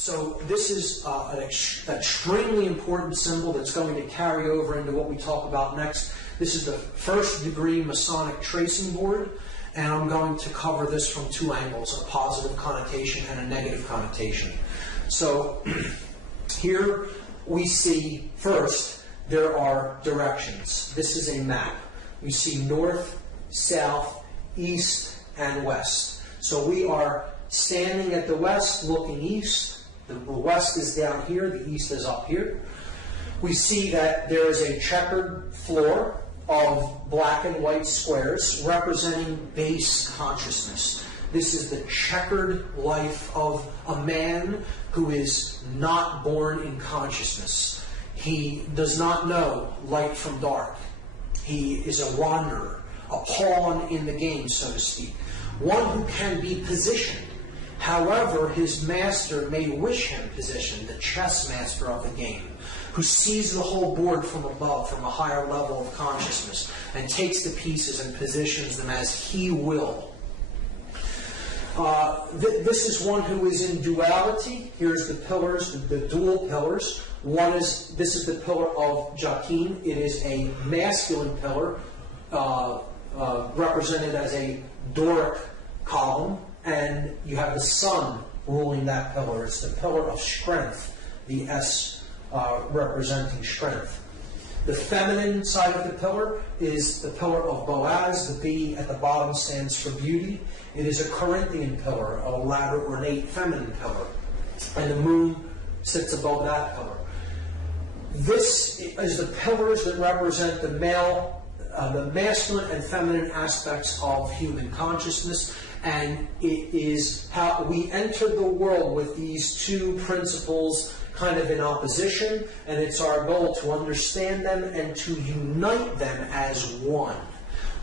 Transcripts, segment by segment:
So this is an extremely important symbol that's going to carry over into what we talk about next. This is the first degree Masonic tracing board, and I'm going to cover this from two angles, a positive connotation and a negative connotation. So here we see, first, there are directions. This is a map. We see north, south, east, and west. So we are standing at the west, looking east. The west is down here, the east is up here. We see that there is a checkered floor of black and white squares representing base consciousness. This is the checkered life of a man who is not born in consciousness. He does not know light from dark. He is a wanderer, a pawn in the game, so to speak. One who can be positioned. However, his master may wish him positioned, the chess master of the game, who sees the whole board from above, from a higher level of consciousness, and takes the pieces and positions them as he will. This is one who is in duality. Here's the pillars, the dual pillars. This is the pillar of Joachim. It is a masculine pillar, represented as a Doric column, and you have the sun ruling that pillar. It's the pillar of strength, the S representing strength. The feminine side of the pillar is the pillar of Boaz. The B at the bottom stands for beauty. It is a Corinthian pillar, a latter ornate feminine pillar. And the moon sits above that pillar. This is the pillars that represent the masculine and feminine aspects of human consciousness. And it is how we enter the world with these two principles kind of in opposition, and it's our goal to understand them and to unite them as one.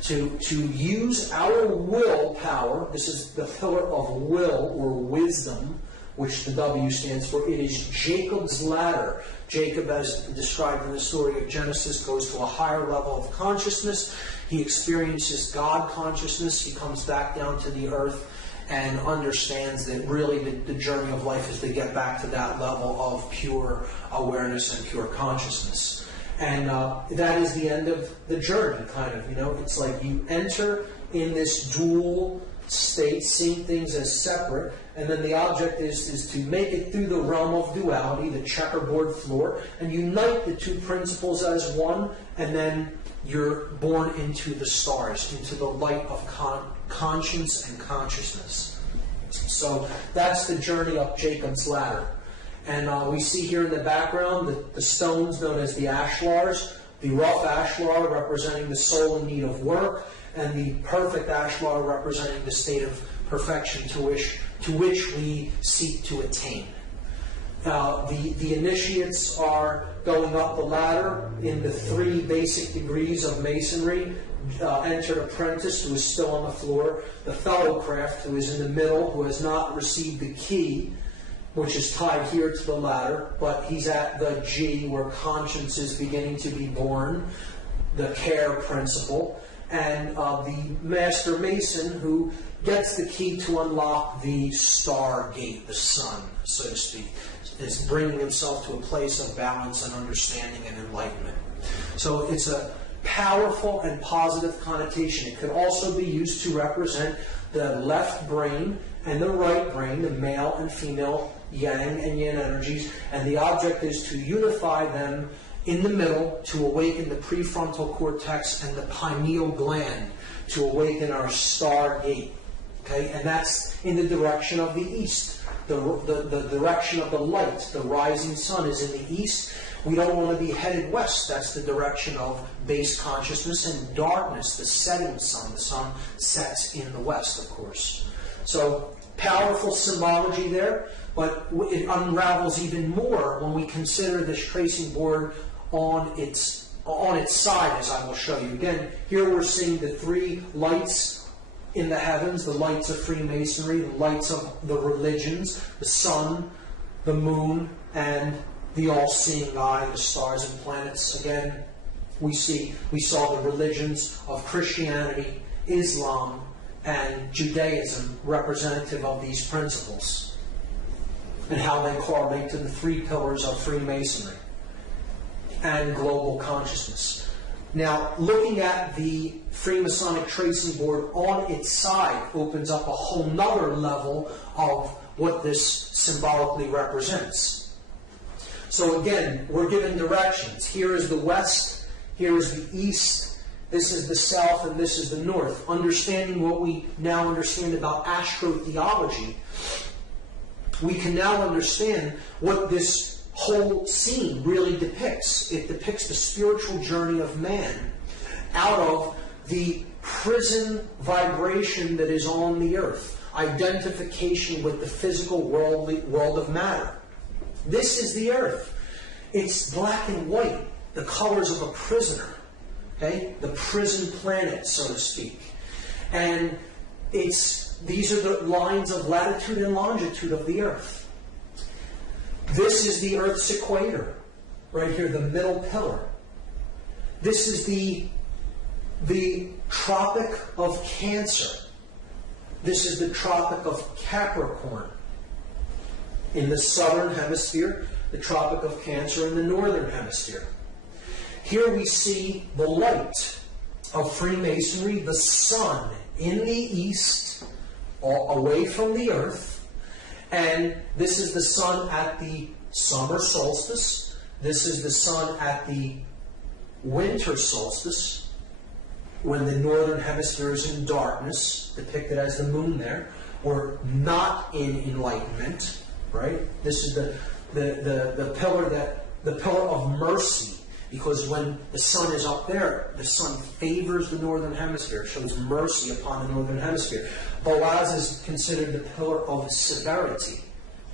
To use our willpower, this is the pillar of will or wisdom, which the W stands for. It is Jacob's ladder. Jacob, as described in the story of Genesis, goes to a higher level of consciousness. He experiences God consciousness. He comes back down to the earth and understands that really the journey of life is to get back to that level of pure awareness and pure consciousness. And that is the end of the journey, kind of. It's like you enter in this dual state, seeing things as separate, and then the object is to make it through the realm of duality, the checkerboard floor, and unite the two principles as one, and then you're born into the stars, into the light of conscience and consciousness. So that's the journey up Jacob's ladder. And we see here in the background the stones known as the ashlars, the rough ashlar representing the soul in need of work, and the perfect ashlar representing the state of perfection to which we seek to attain. The initiates are going up the ladder in the 3 basic degrees of masonry. Entered apprentice, who is still on the floor. The fellowcraft, who is in the middle, who has not received the key, which is tied here to the ladder, but he's at the G, where conscience is beginning to be born, the care principle. And the master mason, who gets the key to unlock the star gate, the sun, so to speak, is bringing himself to a place of balance and understanding and enlightenment. So it's a powerful and positive connotation. It could also be used to represent the left brain and the right brain, the male and female yang and yin energies, and the object is to unify them in the middle to awaken the prefrontal cortex and the pineal gland, to awaken our star gate. Okay, and that's in the direction of the east. The direction of the light, the rising sun, is in the east. We don't want to be headed west. That's the direction of base consciousness, and darkness, the setting sun. The sun sets in the west, of course. So powerful symbology there, but it unravels even more when we consider this tracing board on its side, as I will show you. Again, here we're seeing the 3 lights in the heavens, the lights of Freemasonry, the lights of the religions, the sun, the moon, and the all-seeing eye, the stars and planets. Again, we saw the religions of Christianity, Islam, and Judaism representative of these principles. and how they correlate to the 3 pillars of Freemasonry and global consciousness. Now, looking at the Freemasonic tracing board on its side opens up a whole nother level of what this symbolically represents. So again, we're given directions. Here is the west, here is the east, this is the south, and this is the north. Understanding what we now understand about astrotheology, we can now understand what this whole scene really depicts. It depicts the spiritual journey of man out of the prison vibration that is on the earth, identification with the physical world of matter. This is the earth. It's black and white, the colors of a prisoner, okay? The prison planet, so to speak. And these are the lines of latitude and longitude of the earth. This is the Earth's equator, right here, the middle pillar. This is the Tropic of Cancer. This is the Tropic of Capricorn. In the southern hemisphere, the Tropic of Cancer in the northern hemisphere. Here we see the light of Freemasonry, the sun in the east, away from the earth. And this is the sun at the summer solstice. This is the sun at the winter solstice, when the northern hemisphere is in darkness, depicted as the moon there. We're not in enlightenment, right? This is the pillar of mercy, because when the sun is up there, the sun favors the northern hemisphere, shows mercy upon the northern hemisphere. Boaz is considered the pillar of severity,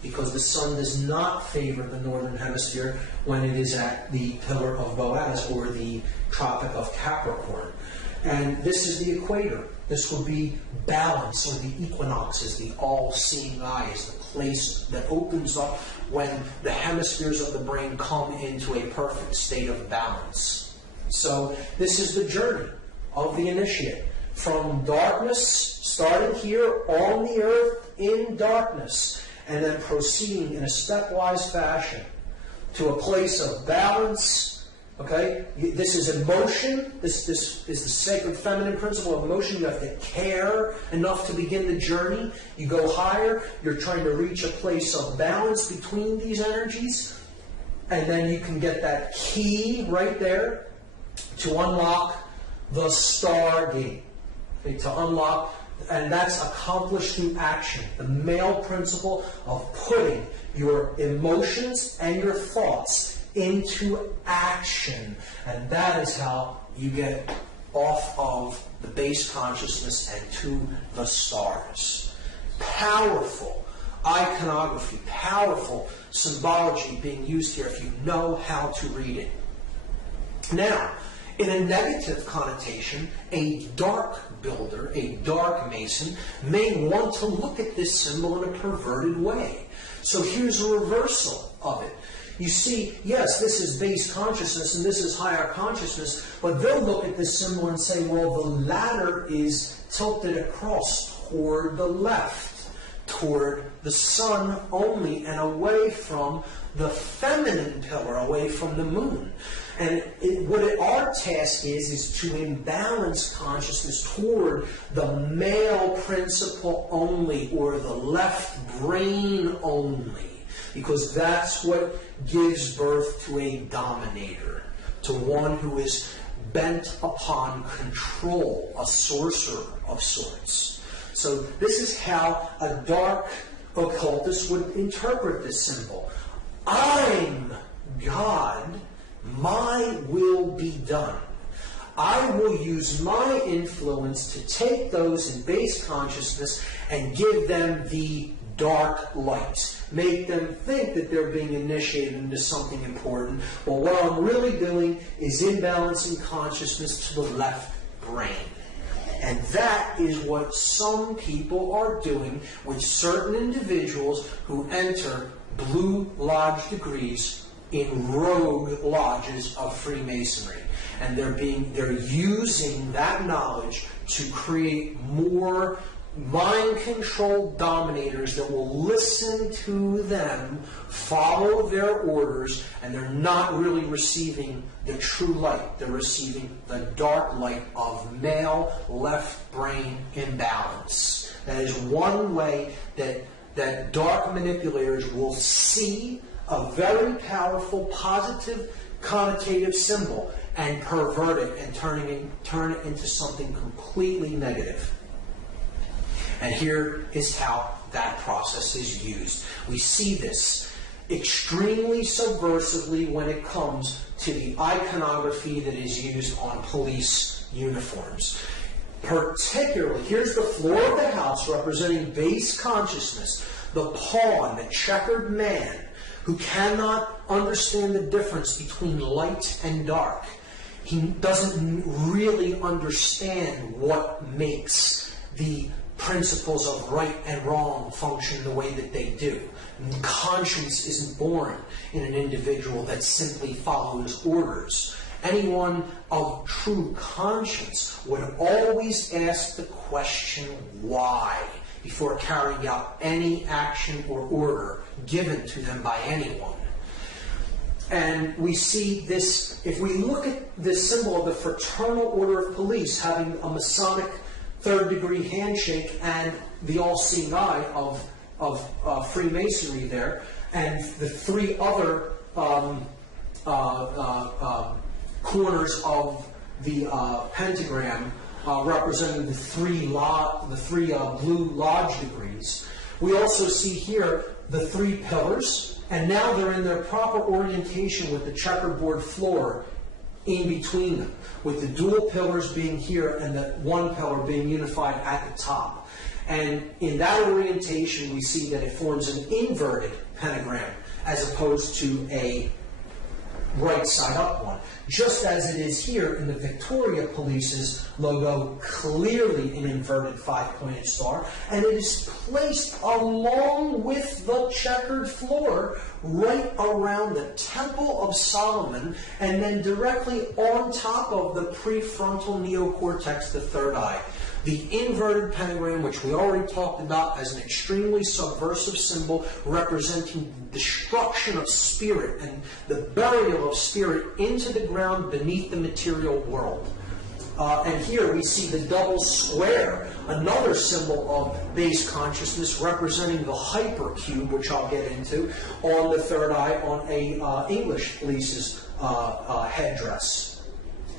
because the sun does not favor the northern hemisphere when it is at the pillar of Boaz, or the Tropic of Capricorn. And this is the equator. This will be balance, or the equinoxes, the all-seeing eyes, the place that opens up when the hemispheres of the brain come into a perfect state of balance. So this is the journey of the initiate. From darkness, starting here on the earth in darkness, and then proceeding in a stepwise fashion to a place of balance. Okay? This is emotion. This is the sacred feminine principle of emotion. You have to care enough to begin the journey. You go higher. You're trying to reach a place of balance between these energies. And then you can get that key right there to unlock the stargate. Okay, to unlock, and that's accomplished through action. The male principle of putting your emotions and your thoughts into action. And that is how you get off of the base consciousness and to the stars. Powerful iconography, powerful symbology being used here if you know how to read it. Now, in a negative connotation, a dark builder, a dark mason, may want to look at this symbol in a perverted way. So here's a reversal of it. You see, yes, this is base consciousness and this is higher consciousness, but they'll look at this symbol and say, well, the latter is tilted across toward the left, toward the sun only, and away from the feminine pillar, away from the moon. And our task is to imbalance consciousness toward the male principle only, or the left brain only. Because that's what gives birth to a dominator, to one who is bent upon control, a sorcerer of sorts. So this is how a dark occultist would interpret this symbol. I'm God, my will be done. I will use my influence to take those in base consciousness and give them the dark light. Make them think that they're being initiated into something important. But what I'm really doing is imbalancing consciousness to the left brain. And that is what some people are doing with certain individuals who enter Blue Lodge degrees in rogue lodges of Freemasonry. And they're using that knowledge to create more mind-controlled dominators that will listen to them, follow their orders, and they're not really receiving the true light. They're receiving the dark light of male left brain imbalance. That is one way that dark manipulators will see a very powerful, positive, connotative symbol and pervert it and turn it into something completely negative. And here is how that process is used. We see this extremely subversively when it comes to the iconography that is used on police uniforms. Particularly, here's the floor of the house representing base consciousness, the pawn, the checkered man who cannot understand the difference between light and dark. He doesn't really understand what makes the principles of right and wrong function the way that they do. Conscience isn't born in an individual that simply follows orders. Anyone of true conscience would always ask the question, why, before carrying out any action or order given to them by anyone. And we see this, if we look at this symbol of the Fraternal Order of Police having a Masonic third-degree handshake and the all-seeing eye of Freemasonry there, and the three other corners of the pentagram representing the three blue lodge degrees. We also see here the three pillars, and now they're in their proper orientation with the checkerboard floor in between them, with the dual pillars being here and the one pillar being unified at the top. And in that orientation, we see that it forms an inverted pentagram as opposed to a right side up one, just as it is here in the Victoria Police's logo, clearly an inverted five-pointed star, and it is placed along with the checkered floor right around the Temple of Solomon, and then directly on top of the prefrontal neocortex, the third eye. The inverted pentagram, which we already talked about as an extremely subversive symbol representing destruction of spirit and the burial of spirit into the ground beneath the material world. And here we see the double square, another symbol of base consciousness representing the hypercube, which I'll get into, on the third eye on a English police's headdress.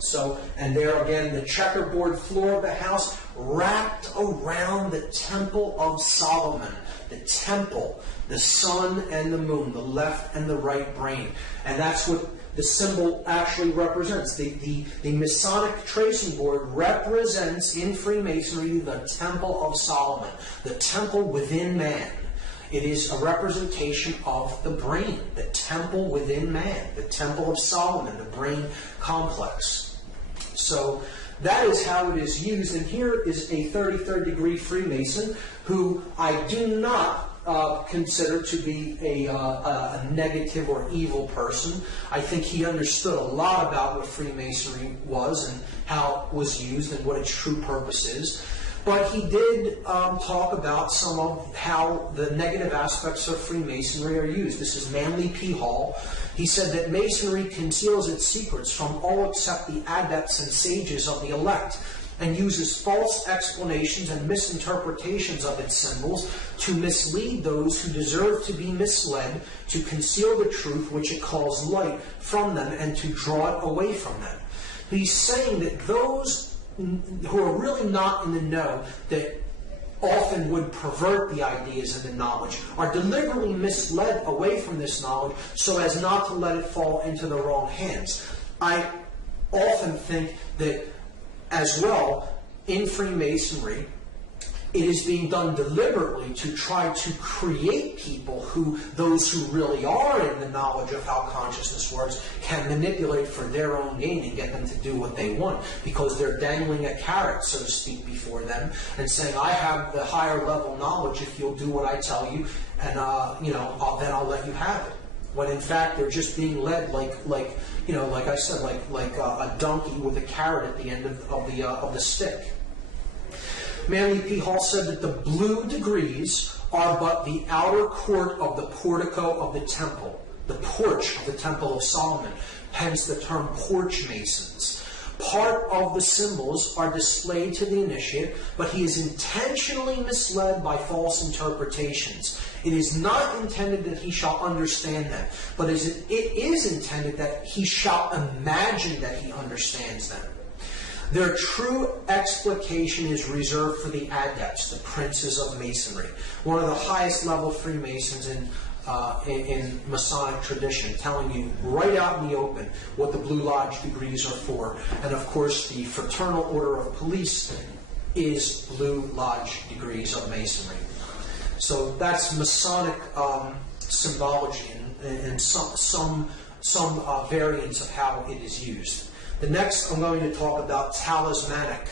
So, and there again, the checkerboard floor of the house wrapped around the Temple of Solomon. The temple, the sun and the moon, the left and the right brain. And that's what the symbol actually represents. The Masonic tracing board represents in Freemasonry the Temple of Solomon, the temple within man. It is a representation of the brain, the temple within man, the Temple of Solomon, the brain complex. So that is how it is used. And here is a 33rd degree Freemason who I do not consider to be a negative or evil person. I think he understood a lot about what Freemasonry was and how it was used and what its true purpose is. But he did talk about some of how the negative aspects of Freemasonry are used. This is Manly P. Hall. He said that Masonry conceals its secrets from all except the adepts and sages of the elect, and uses false explanations and misinterpretations of its symbols to mislead those who deserve to be misled, to conceal the truth which it calls light from them, and to draw it away from them. He's saying that those who are really not in the know, that often would pervert the ideas and the knowledge, are deliberately misled away from this knowledge so as not to let it fall into the wrong hands. I often think that as well, in Freemasonry, it is being done deliberately to try to create people who, those who really are in the knowledge of how consciousness works, can manipulate for their own gain and get them to do what they want, because they're dangling a carrot, so to speak, before them and saying, I have the higher level knowledge if you'll do what I tell you, and then I'll let you have it. When in fact they're just being led like I said, like a donkey with a carrot at the end of the stick. Manly P. Hall said that the blue degrees are but the outer court of the portico of the temple, the porch of the Temple of Solomon, hence the term porch masons. Part of the symbols are displayed to the initiate, but he is intentionally misled by false interpretations. It is not intended that he shall understand them, but it is intended that he shall imagine that he understands them. Their true explication is reserved for the adepts, the princes of Masonry, one of the highest level Freemasons in Masonic tradition, telling you right out in the open what the Blue Lodge degrees are for. And of course, the Fraternal Order of Police is Blue Lodge degrees of Masonry. So that's Masonic symbology and some variants of how it is used. The next, I'm going to talk about talismanic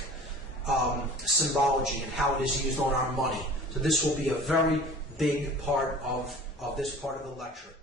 symbology and how it is used on our money. So this will be a very big part of this part of the lecture.